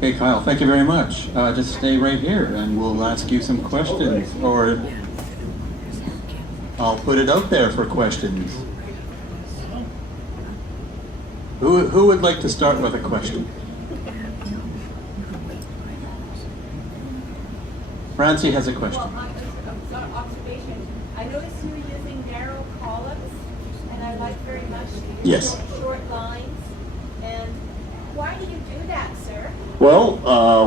Hey, Kyle, thank you very much. Just stay right here and we'll ask you some questions, or I'll put it out there for questions. Who would like to start with a question? Francie has a question. Well, observation. I noticed you were using narrow columns, and I like very much short lines. And why do you do that, sir? Well,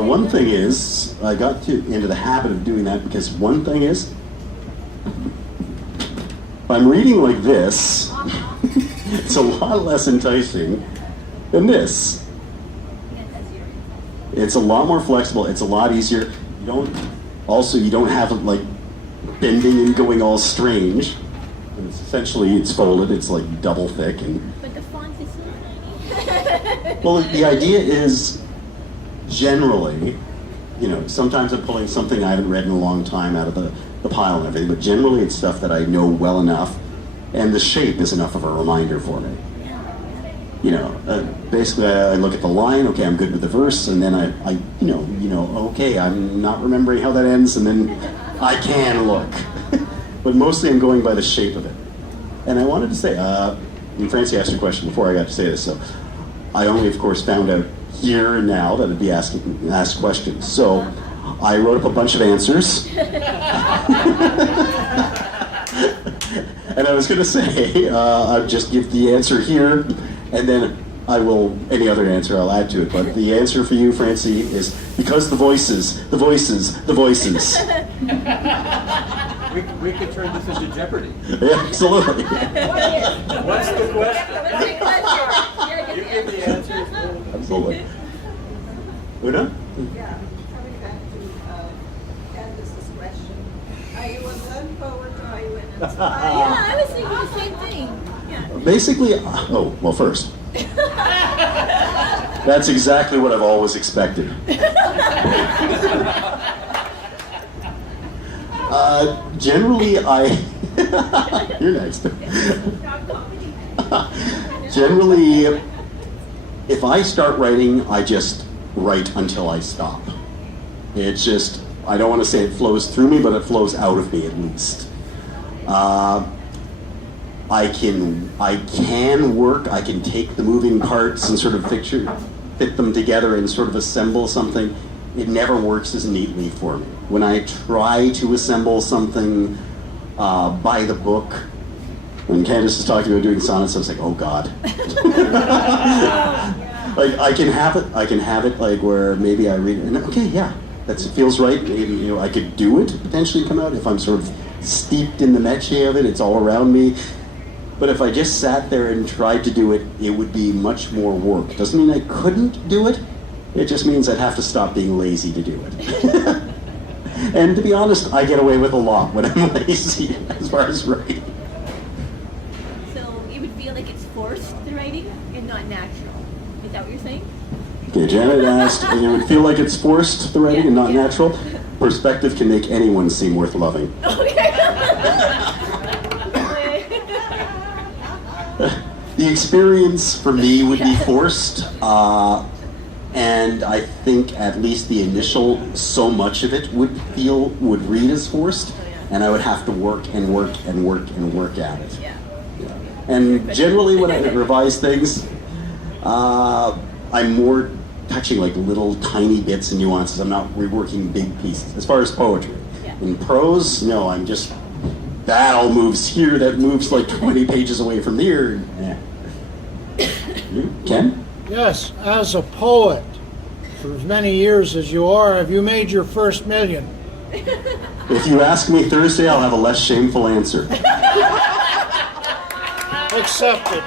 one thing is, I got into the habit of doing that because one thing is, if I'm reading like this, it's a lot less enticing than this. It's a lot more flexible. It's a lot easier. You don't have it like bending and going all strange. And it's folded. It's like double thick. But the font is so tiny. Well, the idea is generally, sometimes I'm pulling something I haven't read in a long time out of the pile and everything, but generally it's stuff that I know well enough, and the shape is enough of a reminder for me. Basically I look at the line, okay, I'm good with the verse, and then I okay, I'm not remembering how that ends, and then I can look. But mostly I'm going by the shape of it. And I wanted to say, and Francie asked a question before I got to say this, so I only, of course, found out here and now that I'd be asked questions. So I wrote up a bunch of answers. And I was going to say, I'll just give the answer here, and then any other answer I'll add to it. But the answer for you, Francie, is because the voices. We could turn this into Jeopardy. Yeah, absolutely. What's the question? You give the answers. Absolutely. Una? Yeah, coming back to Candace's question. Are you a lone poet or are you an inspired? Yeah, I was thinking the same thing. Yeah. Basically, first. That's exactly what I've always expected. Generally, you're next. Generally, if I start writing, I just write until I stop. It's just, I don't want to say it flows through me, but it flows out of me at least. I can work, I can take the moving parts and sort of fit them together and sort of assemble something. It never works as neatly for me. When I try to assemble something by the book, when Candace was talking about doing sonnets, I was like, oh God. Like I can have it like where maybe I read it and okay, yeah, it feels right. Maybe I could do it, potentially come out if I'm sort of steeped in the métier of it. It's all around me. But if I just sat there and tried to do it, it would be much more work. Doesn't mean I couldn't do it. It just means I'd have to stop being lazy to do it. And to be honest, I get away with a lot when I'm lazy as far as writing. So you would feel like it's forced, the writing, and not natural. Is that what you're saying? Okay, Janet asked, and you would feel like it's forced, the writing, and not natural? Perspective can make anyone seem worth loving. The experience for me would be forced, and I think at least the initial, so much of it would read as forced, and I would have to work and work and work and work at it. Yeah. And generally when I revise things, I'm more touching like little tiny bits and nuances. I'm not reworking big pieces. As far as poetry. Yeah. In prose, no, I'm just, that all moves here, that moves like 20 pages away from here. Yeah. Ken? Yes, as a poet, for as many years as you are, have you made your first million? If you ask me Thursday, I'll have a less shameful answer. Accepted.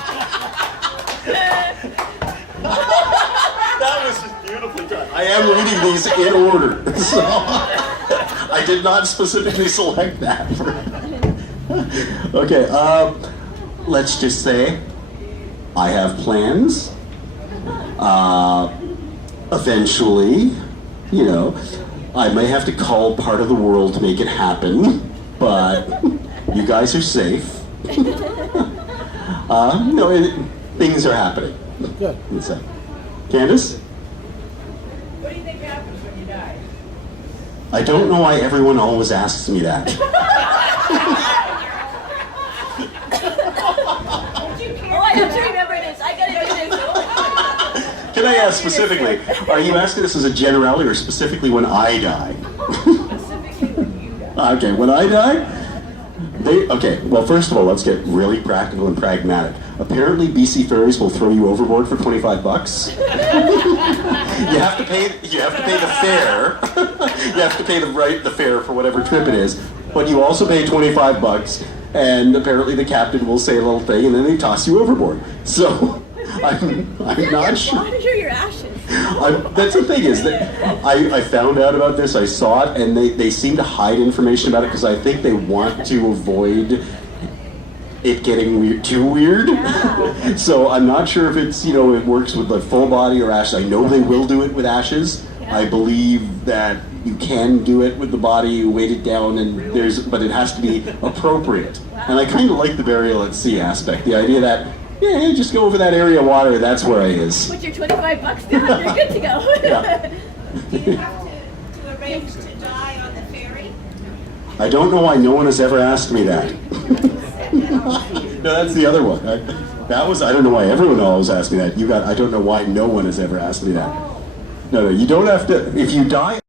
That was just beautifully done. I am reading these in order, so I did not specifically select that. Okay, let's just say I have plans. Eventually, I may have to call part of the world to make it happen, but you guys are safe. Things are happening. Good. Candace? What do you think happens when you die? I don't know why everyone always asks me that. Oh, I have to remember this. I gotta do this. Can I ask specifically, are you asking this as a generality or specifically when I die? Specifically when you die. Okay, when I die? Okay, well, first of all, let's get really practical and pragmatic. Apparently, BC Ferries will throw you overboard for 25 bucks. You have to pay the fare. You have to pay the fare for whatever trip it is, but you also pay 25 bucks, and apparently the captain will say a little thing, and then they toss you overboard. So, I'm not sure. Monitor your ashes. That's the thing is that I found out about this, I saw it, and they seem to hide information about it because I think they want to avoid it getting too weird. So I'm not sure if it's, it works with the full body or ashes. I know they will do it with ashes. I believe that you can do it with the body weighted down, and but it has to be appropriate. And I kind of like the burial at sea aspect, the idea that yeah, just go over that area of water, that's where it is. Put your 25 bucks down, you're good to go. Yeah. Do you have to arrange to die on the ferry? I don't know why no one has ever asked me that. No, that's the other one. I don't know why everyone always asks me that. I don't know why no one has ever asked me that. No, you don't have to, if you die